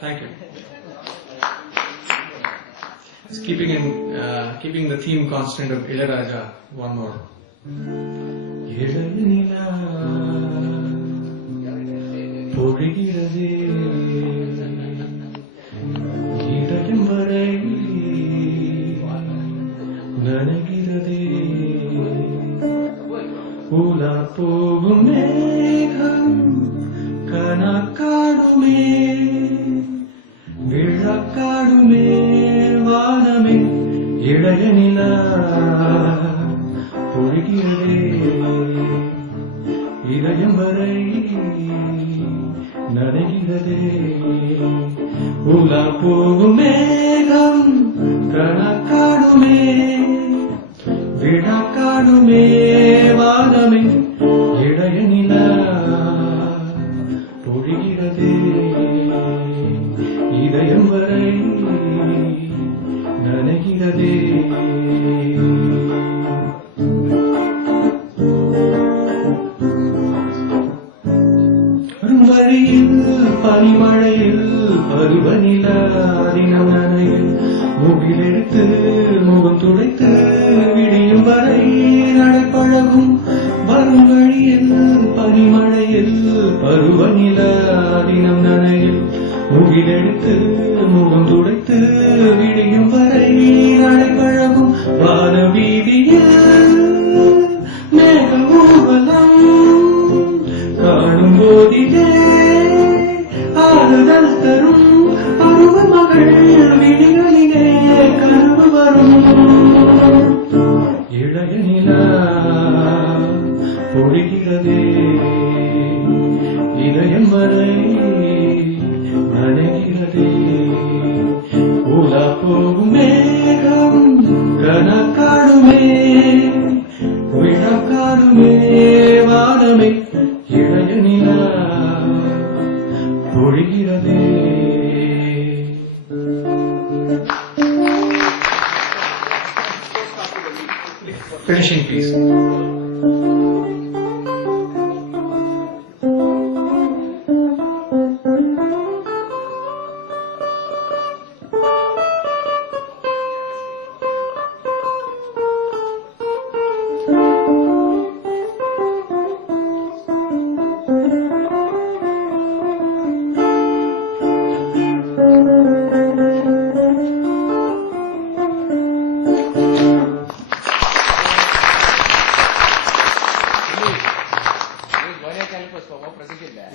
Thank you. It's keeping the theme constant of Ilayaraja. One more. கனக்காடுமே விழக்காடுமே வானமே இளைய நிலா பொழிகிறதே இதயம் வரை நனைகிறதே உலா போகும் மேகம் கனக்காடுமே விழக்காடுமே வானமே இளைய நிலா பொழிகிறதே இதயம் வரை நனைகிறதே வழியில் பனிமழையில் பருவநிலா தினம் நனையில் முகிலெடுத்து முகம் துடைத்து விடியும் வரை நடைப்பழகும் வரும் வழியில் பனிமழையில் பருவநிலா தினம் நனையில் முகிலெடுத்து முகம் துடைத்து விடியும் வரை நடைப்பழகும் வான வீதியில் மேக ஊர்வலம் காணும் போதிலே ஆறுதல் தரும் பருவ மகள் விழிகளிலே கனவு வரும் இளைய நிலா பொழிகிறதே இதயம் வரை நனைகிறதே உலா போகும் மேகம் கனக்காடுமே விழக்காடுமே வானமே இளைய நிலா பொழிகிறதே. Finishing piece. Boleh kali pun semua presiden dah.